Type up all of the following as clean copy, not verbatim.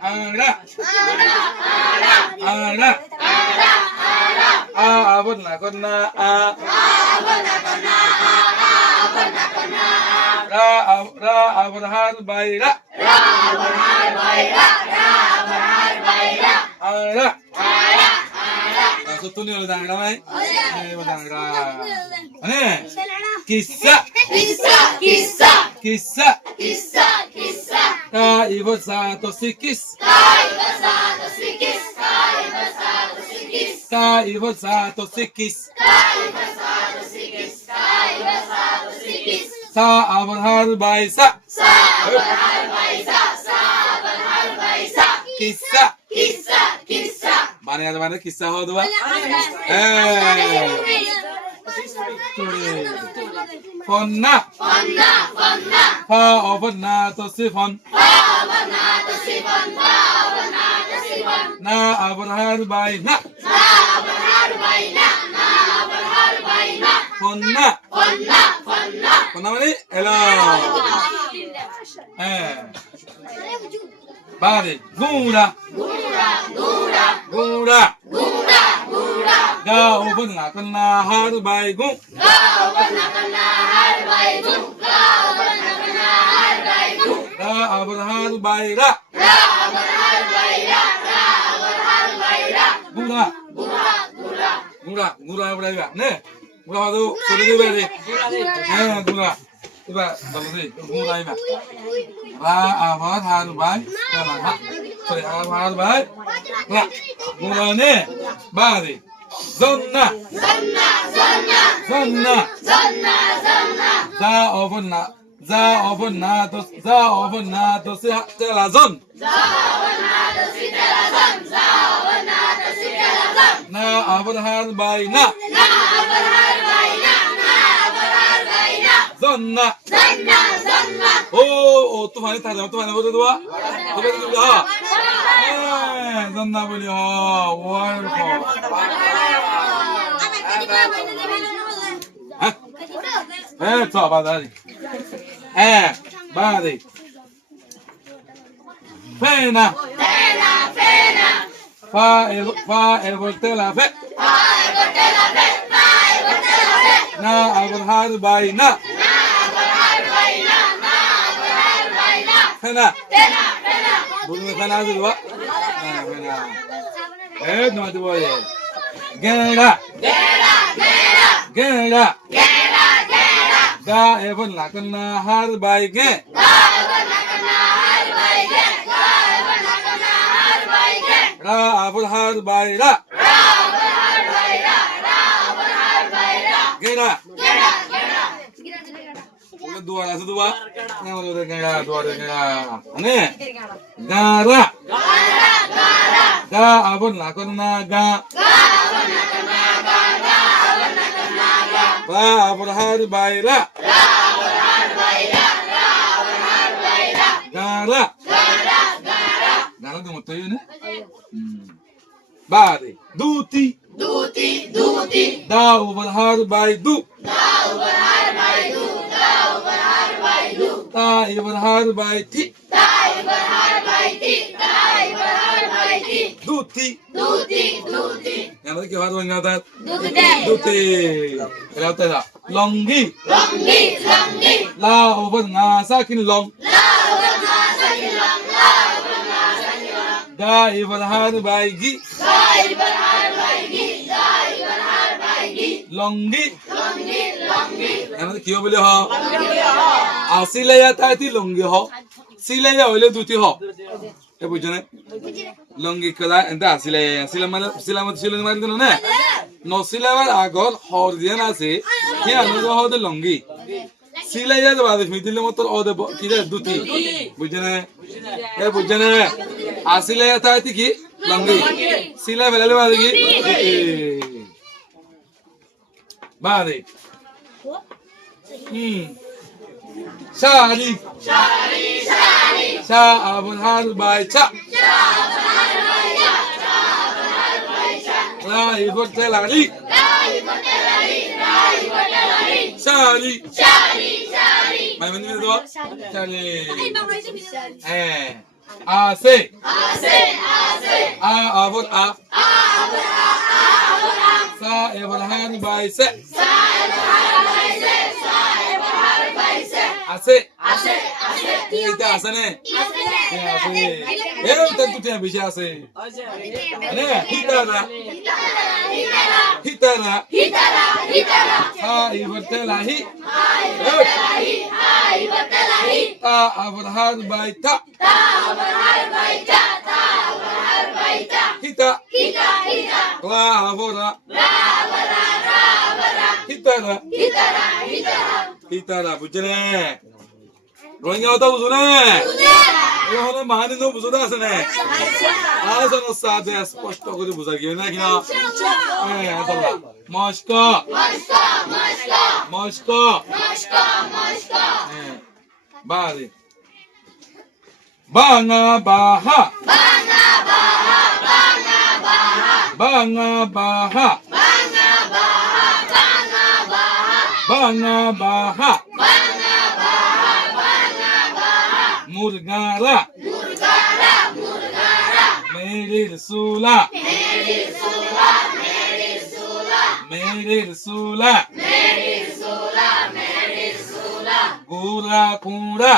Ara. Ara. Abon na kon na a. Ra abon har bai ra. Ara. Satu ni udah nggak mai? Udah nggak. Ane? Kisah. Ka ibu satu sikis. Ka ibu satu sikis. Sa abon har bai sa. Kisah. Mana ada mana kisah ho dua? Fonna. Fa abon na to si fon. Na abon har bai na. Fonna. Fonna mana? Hello. Bade. Gura. Ga abon na kena har bai gu. Ra abon har bai ra. Gura berapa? Ne? Gura tu sudah juga deh. Gura. Coba kalau ni gura ini. Ra abon har bai. Sorry, abon har bai. Ra. Gura ni. Bade. Zonna. Za abon na to si tela zon. Na abon har bai na. Zonna. Oh, tu mana tadi? Tu mana boleh dua? Tu boleh dua. Zonna boleh. Wow. Coba tadi. Bade. Pena. Fa el voltea la fe. Na abon har bai na. Pena. Boleh pena tu dua. Pena. No tu boleh. Gera. Ga abon la kena har bai ge. Ra abon har bai ra. Gera. Dua lah dua. Yang mana gera dua gera. Ane? Gara. Ga abon la kena ga. Ra abon har bai ra. Gara. Gara tu mutu ni. Bade. Duti. Da abon har bai du. Ta abon har bai ti. Duti. Yang mana kau harus ingat? Duti. Kalau tak, longgi. La abon ngasakin long. Da abon har bai gi. Longgi. Yang mana kau boleh ho? Asile ya tadi longgi ho. Sile ya boleh duti ho. বুঝছো লঙ্গি কদা এন্তা আসিলে সিলা মারি দিল না নসিলাবার আগত হর দিয়ে আছে হে আনন্দ হতে লঙ্গি সিলাই যা বাদে ফিদিলে মত ওদে কি রে দুটি বুঝছো না আসিলে তাইতি কি লঙ্গি সিলা বেলালে বাদে কি বাদে sari Sa abon har bai cha. La ibot telari. Shali. Mai mani dua. Shali. Ase. A abot a. Sa eberhan by se. Ase. Ita asane. Ase. Tan tu tiang bisa ase. Ane hitara. Ha ibertelahi. Ta aberhan by ta. Hita. La abora. Hitara বুঝলে রোহিঙ্গা কথা বুঝো না ওখানে মাহানি no বুঝো আছে না আর যেন সাথে স্পষ্ট করে বুঝা গিয়ে না কিনা হ্যাঁ আল্লাহ মস্ক হ্যাঁ বাড়ি বাঙা বাহা Murgara Meri Rasula Gura Kura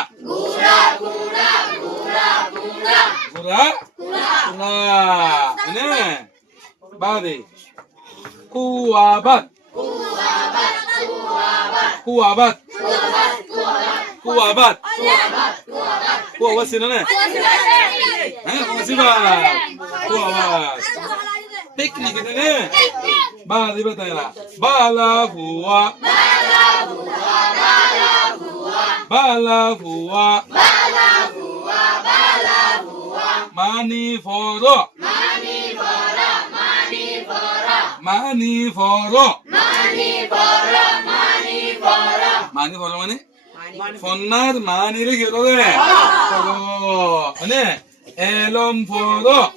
Ini Bari Kuabat Kuabat sini nih. Kuabat. Piknik ini nih. Bali betanya. Bala huwa. Mani foro. Mani Fonnar maniyle geliyor. Ne? Elom foro.